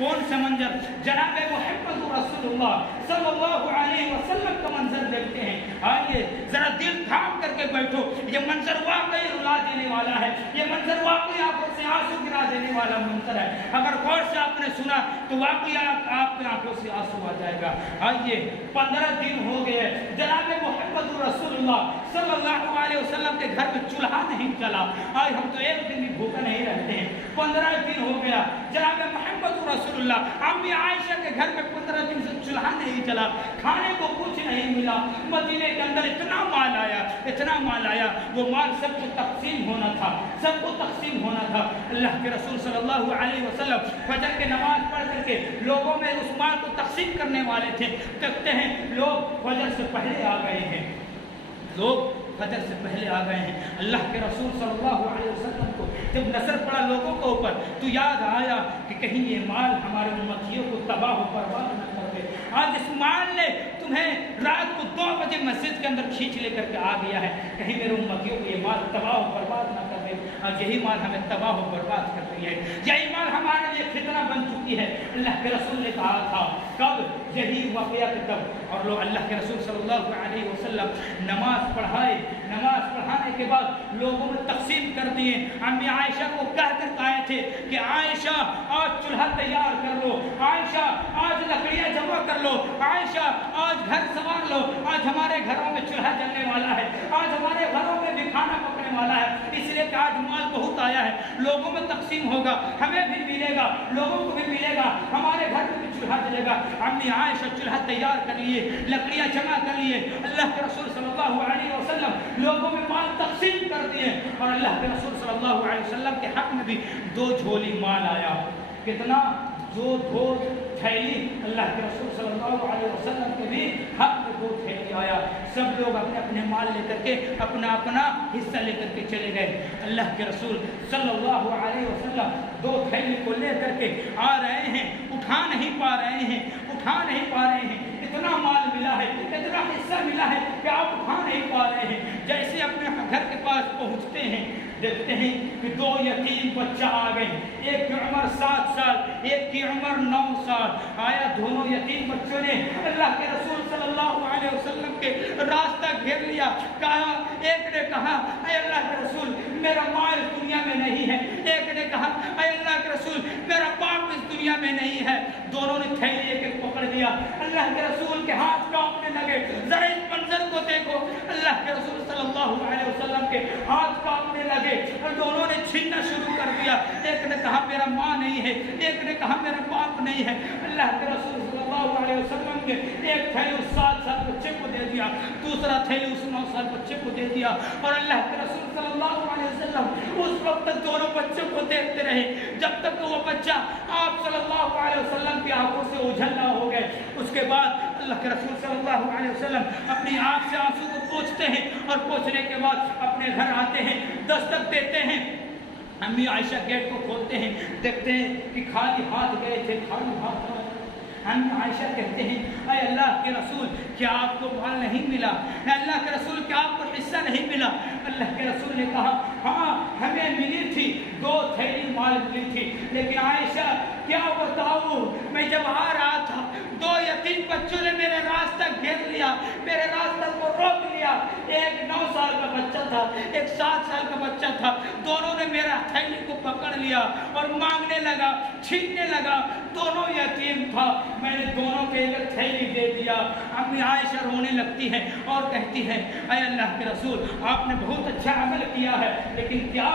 کون سا منظر؟ جناب محمد رسولullah صلی اللہ علیہ وسلم کا منظر دیکھتے ہیں. آئیے ذرا دل تھام کر کے بیٹھو. یہ منظر واقعی رلا دینے والا ہے. یہ منظر واقعی آنکھوں سے آنسو گرا دینے والا منظر ہے. اگر غور سے آپ نے سنا تو واقعی آپ کی آنکھوں سے آنسو آ جائے گا. آئیے 15 دن ہو گئے جناب محمد رسول اللہ صلی اللہ علیہ وسلم کے گھر میں چولہا نہیں چلا. آج ہم تو ایک دن بھی بھوکے نہیں رہتے ہیں. 15 دن ہو گیا جناب محمد رسول اللہ امی عائشہ کے گھر میں 15 دن سے چولہا نہیں چلا. کھانے کو کچھ نہیں ملا. مدینے کے اندر اتنا مال آیا, اتنا مال آیا, وہ مال سب کو تقسیم ہونا تھا, سب کو تقسیم ہونا تھا. اللہ کے رسول صلی اللہ علیہ وسلم فجر کے نماز پڑھ کر کے لوگوں میں اس مال کو تقسیم کرنے والے تھے. دیکھتے ہیں لوگ فجر سے پہلے آ گئے ہیں, لوگ فجر سے پہلے آ گئے ہیں. اللہ کے رسول صلی اللہ علیہ وسلم کو جب نظر پڑا لوگوں کے اوپر تو یاد آیا کہ کہیں یہ مال ہمارے امتیوں کو تباہ و برباد نہ کر دے. آج اس مال نے تمہیں رات کو 2 بجے مسجد کے اندر کھینچ لے کر کے آ گیا ہے. کہیں میرے امتیوں کو یہ مال تباہ و برباد نہ کر دے. آج یہی مال ہمیں تباہ و برباد کر رہی ہے. یہی مال ہمارے لیے فتنہ بن چکی ہے. اللہ کے رسول نے کہا تھا کب؟ یہی واقعہ کے تب. اور لوگ اللہ کے رسول صلی اللہ علیہ وسلم نماز پڑھائے. نماز پڑھانے کے بعد لوگوں میں تقسیم کر دیے. امی عائشہ کو کہہ کر آئے تھے کہ عائشہ آج چولہا تیار کر لو, عائشہ آج لکڑیاں جمع کر لو, عائشہ آج گھر سنوار لو, آج ہمارے گھروں میں چولہا جلنے والا ہے, آج ہمارے گھروں میں بھی کھانا پکنے والا ہے. اس لیے کہ آج مال بہت آیا ہے, لوگوں میں تقسیم ہوگا, ہمیں بھی ملے گا, لوگوں کو بھی ملے گا, ہمارے گھر میں بھی چولہا جلے گا. امی عائشہ چولہا تیار کر لیے, لکڑیاں جمع کر لیے. اللہ کے رسول صلی اللہ علیہ وسلم لوگوں میں مال تقسیم کر دیے. اور اللہ کے رسول صلی اللہ علیہ وسلم کے حق میں بھی 2 جھولی مال آیا. کتنا؟ 2 تھیلی. اللہ کے رسول صلی اللہ علیہ وسلم کے بھی حق میں 2 تھیلی آیا. سب لوگ اپنے اپنے مال لے کر کے اپنا اپنا حصہ لے کر کے چلے گئے. اللہ کے رسول صلی اللہ علیہ وسلم 2 تھیلی کو لے کر کے آ رہے ہیں, اٹھا نہیں پا رہے ہیں, اٹھا نہیں پا رہے ہیں. اتنا مال ملا ہے, اتنا حصہ ملا ہے کہ آپ اٹھا نہیں پا رہے ہیں. جیسے اپنے گھر کے پاس پہنچتے ہیں دیکھتے ہیں کہ 2 یتیم بچہ آ گئے. ایک کی عمر 7 سال, ایک کی عمر 9 سال. آیا دونوں یتیم بچوں نے اللہ کے رسول صلی اللہ علیہ وسلم کے راستہ گھیر لیا. کہا, ایک نے کہا اے اللہ کے رسول میرا ماں اس دنیا میں نہیں ہے. ایک نے کہا اے اللہ کے رسول میرا باپ اس دنیا میں نہیں ہے. دونوں نے تھیلی ایک ایک پکڑ دیا. اللہ کے رسول کے ہاتھ کانپنے لگے. ذرا اس منظر کو دیکھو. اللہ کے رسول صلی اللہ علیہ وسلم کے ہاتھ کانپنے لگے. دونوں نے چھیننا شروع کر دیا. ایک نے کہا میرا ماں نہیں ہے, ایک نے کہا میرا باپ نہیں ہے. اللہ کے رسول صلی اللہ علیہ وسلم نے ایک تھیلی اس 7 سال بچے کو دے دیا, دوسرا تھیلی اس 9 سال بچے کو دے دیا. اور اللہ کے رسول صلی اللہ علیہ وسلم اس وقت تک دونوں بچوں کو دیکھتے رہے جب تک کہ وہ بچہ آپ صلی اللہ علیہ وسلم کی آنکھوں سے اوجھل نہ ہو گئے. اس کے بعد اللہ کے رسول صلی اللہ علیہ وسلم اپنی آنکھ سے آنسو کو پوچھتے ہیں اور پوچھنے کے بعد اپنے گھر آتے ہیں, دستک دیتے ہیں. امی عائشہ گیٹ کو کھولتے ہیں, دیکھتے ہیں کہ خالی ہاتھ گئے تھے, خالی ہاتھ. ہم عائشہ کہتے ہیں اے اللہ کے رسول کیا آپ کو مال نہیں ملا؟ اے اللہ کے رسول کیا آپ کو حصہ نہیں ملا؟ اللہ کے رسول نے کہا ہاں ہمیں ملی تھی, 2 تھیلی مال ملی تھی. لیکن عائشہ کیا بتاؤں, میں جب آ رہا تھا 2 یتیم بچوں نے میرے راستہ گھیر لیا, میرے راستہ کو روک لیا. ایک 9 سال کا بچہ تھا, ایک 7 سال کا بچہ تھا. دونوں نے میرا تھیلی کو پکڑ لیا اور مانگنے لگا, چھیننے لگا. دونوں یتیم تھا, میں نے دونوں کے ایک تھیلی دے دیا. امی عائشہ رونے لگتی ہے اور کہتی ہے اے اللہ کے رسول آپ نے بہت اچھا عمل کیا ہے, لیکن کیا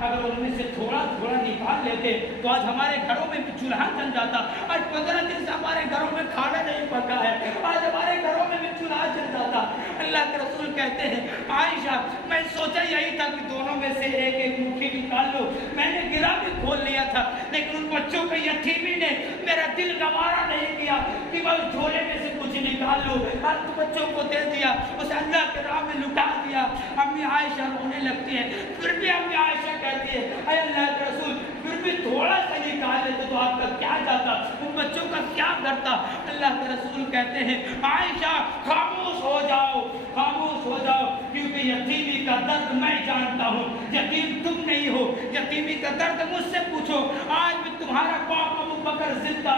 اگر ان میں سے تھوڑا تھوڑا نکال لیتے تو آج ہمارے گھروں میں بھی چولہا جل جاتا. آج 15 دن سے ہمارے گھروں میں کھانا نہیں پکا ہے, آج ہمارے گھروں میں بھی چولہا جل جاتا. اللہ کے رسول کہتے ہیں عائشہ میں سوچا یہی تھا کہ دونوں میں سے ایک ایک مٹھی نکال لو. میں نے گرا بھی کھول لیا تھا, لیکن ان بچوں کے یتیمی نے میرا دل گوارا نہیں کیا کہ میں اس جھولے میں سے کچھ نکال لوں. ہر بچوں کو دے دیا, اسے اللہ کے راہ میں لٹا دیا. امی عائشہ رونے لگتی ہے. پھر بھی امی عائشہ کہتی ہے اے اللہ کے رسول پھر بھی تھوڑا سا نکال لیتے تو آپ کا کیا جاتا, ان بچوں کا کیا کرتا. اللہ کے رسول کہتے ہیں عائشہ خاموش ہو جاؤ, خاموش ہو جاؤ, کیونکہ یتیمی کا درد میں جانتا ہوں, یتیم تم نہیں ہو. یتیمی کا درد مجھ سے پوچھو. آج بھی تمہارا باپ ابو بکر زندہ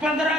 15